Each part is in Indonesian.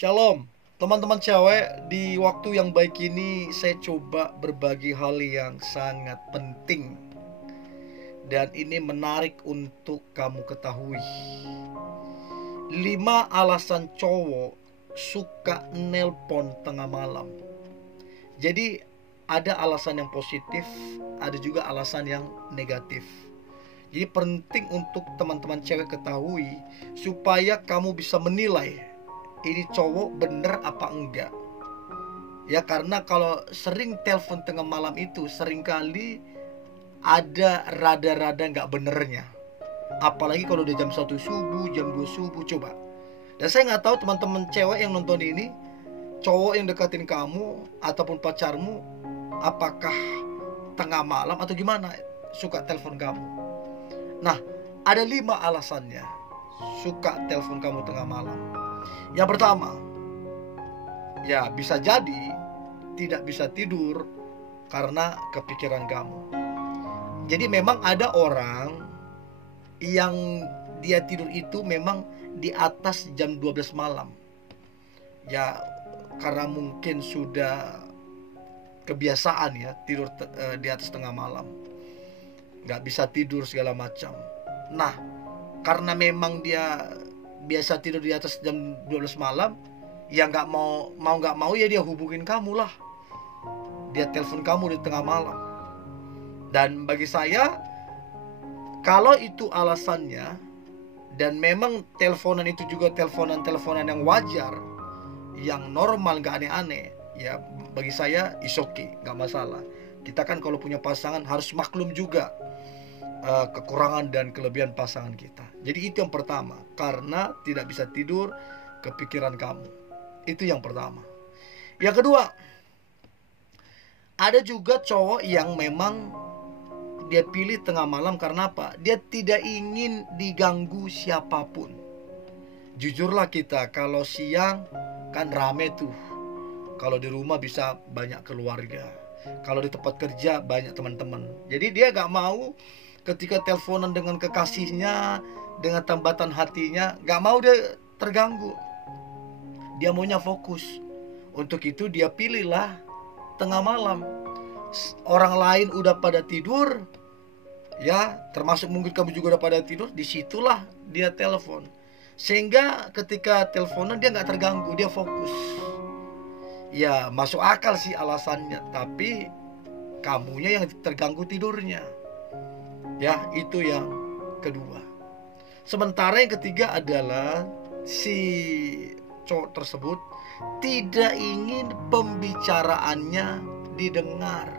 Shalom, teman-teman cewek. Di waktu yang baik ini saya coba berbagi hal yang sangat penting, dan ini menarik untuk kamu ketahui. 5 alasan cowok suka nelpon tengah malam. Jadi ada alasan yang positif, ada juga alasan yang negatif. Jadi penting untuk teman-teman cewek ketahui supaya kamu bisa menilai ini cowok bener apa enggak. Ya, karena kalau sering telepon tengah malam itu seringkali ada rada-rada nggak benernya. Apalagi kalau udah jam 1 subuh, jam 2 subuh, coba. Dan saya nggak tahu teman-teman cewek yang nonton ini, cowok yang deketin kamu ataupun pacarmu, apakah tengah malam atau gimana suka telepon kamu. Nah, ada 5 alasannya suka telepon kamu tengah malam. Yang pertama, ya bisa jadi tidak bisa tidur karena kepikiran kamu. Jadi memang ada orang yang dia tidur itu memang di atas jam 12 malam. Ya karena mungkin sudah kebiasaan ya tidur di atas tengah malam, nggak bisa tidur segala macam. Nah, karena memang dia biasa tidur di atas jam 12 malam, ya nggak mau ya dia hubungin kamu lah, dia telepon kamu di tengah malam. Dan bagi saya, kalau itu alasannya dan memang teleponan itu juga teleponan yang wajar, yang normal, nggak aneh-aneh, ya bagi saya is okay, nggak masalah. Kita kan kalau punya pasangan harus maklum juga kekurangan dan kelebihan pasangan kita. Jadi itu yang pertama, karena tidak bisa tidur, kepikiran kamu. Itu yang pertama. Yang kedua, ada juga cowok yang memang dia pilih tengah malam karena apa? Dia tidak ingin diganggu siapapun. Jujurlah kita, kalau siang kan rame tuh. Kalau di rumah bisa banyak keluarga, kalau di tempat kerja banyak teman-teman. Jadi dia gak mau ketika teleponan dengan kekasihnya, dengan tambatan hatinya, gak mau dia terganggu. Dia maunya fokus. Untuk itu dia pilihlah tengah malam. Orang lain udah pada tidur, ya termasuk mungkin kamu juga udah pada tidur, disitulah dia telepon. Sehingga ketika teleponan dia gak terganggu, dia fokus. Ya masuk akal sih alasannya, tapi kamunya yang terganggu tidurnya. Ya, itu yang kedua. Sementara yang ketiga adalah si cowok tersebut tidak ingin pembicaraannya didengar.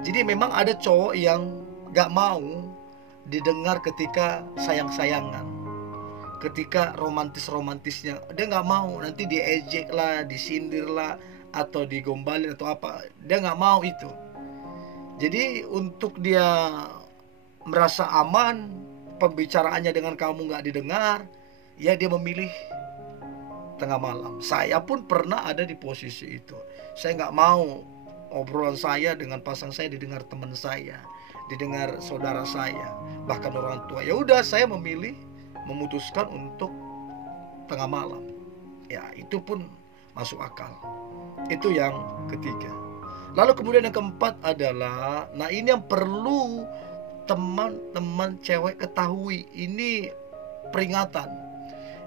Jadi memang ada cowok yang gak mau didengar ketika sayang-sayangan, ketika romantis-romantisnya. Dia gak mau, nanti diejek lah, disindir lah, atau digombalin atau apa. Dia gak mau itu. Jadi untuk dia merasa aman, pembicaraannya dengan kamu gak didengar, ya dia memilih tengah malam. Saya pun pernah ada di posisi itu. Saya gak mau obrolan saya dengan pasang saya didengar teman saya, didengar saudara saya, bahkan orang tua. Ya udah, saya memutuskan untuk tengah malam. Ya itu pun masuk akal. Itu yang ketiga. Lalu kemudian yang keempat adalah, nah ini yang perlu teman-teman cewek ketahui, ini peringatan.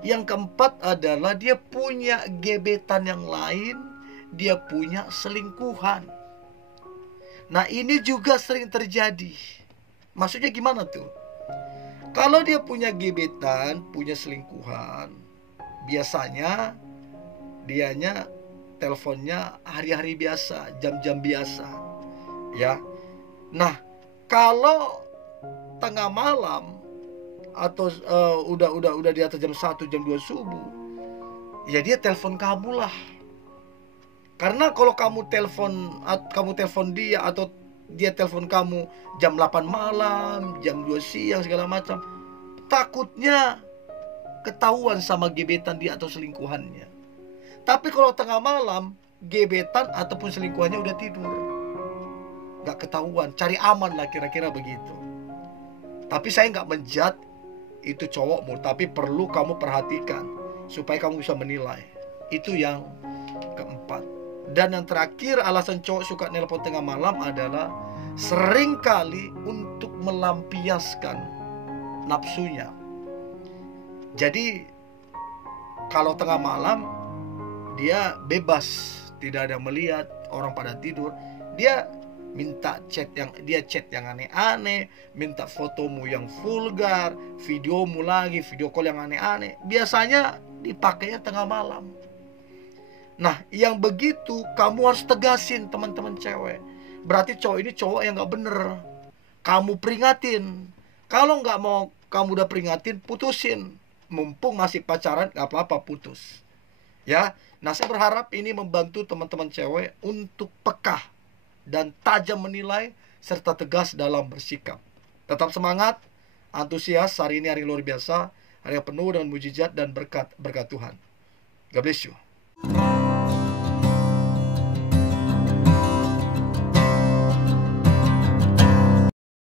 Yang keempat adalah dia punya gebetan yang lain, dia punya selingkuhan. Nah ini juga sering terjadi. Maksudnya gimana tuh? Kalau dia punya gebetan, punya selingkuhan, biasanya dianya teleponnya hari-hari biasa, jam-jam biasa, ya. Nah kalau tengah malam atau udah di atas jam 1, jam 2 subuh, ya dia telepon kamu lah. Karena kalau kamu telepon dia atau dia telepon kamu jam 8 malam, jam 2 siang segala macam, takutnya ketahuan sama gebetan dia atau selingkuhannya. Tapi kalau tengah malam, gebetan ataupun selingkuhannya udah tidur, gak ketahuan, cari aman lah, kira-kira begitu. Tapi saya gak menjudge itu cowokmu, tapi perlu kamu perhatikan supaya kamu bisa menilai. Itu yang keempat. Dan yang terakhir, alasan cowok suka nelpon tengah malam adalah seringkali untuk melampiaskan nafsunya. Jadi kalau tengah malam dia bebas, tidak ada melihat, orang pada tidur, dia minta chat yang aneh-aneh, minta fotomu yang vulgar, videomu lagi, video call yang aneh-aneh. Biasanya dipakainya tengah malam. Nah, yang begitu kamu harus tegasin, teman-teman cewek. Berarti cowok ini cowok yang gak bener. Kamu peringatin. Kalau gak mau kamu udah peringatin, putusin. Mumpung masih pacaran, gak apa-apa, putus. Ya, nah saya berharap ini membantu teman-teman cewek untuk peka dan tajam menilai serta tegas dalam bersikap. Tetap semangat, antusias. Hari ini hari luar biasa, hari yang penuh dengan mujizat dan berkat Tuhan. God bless you.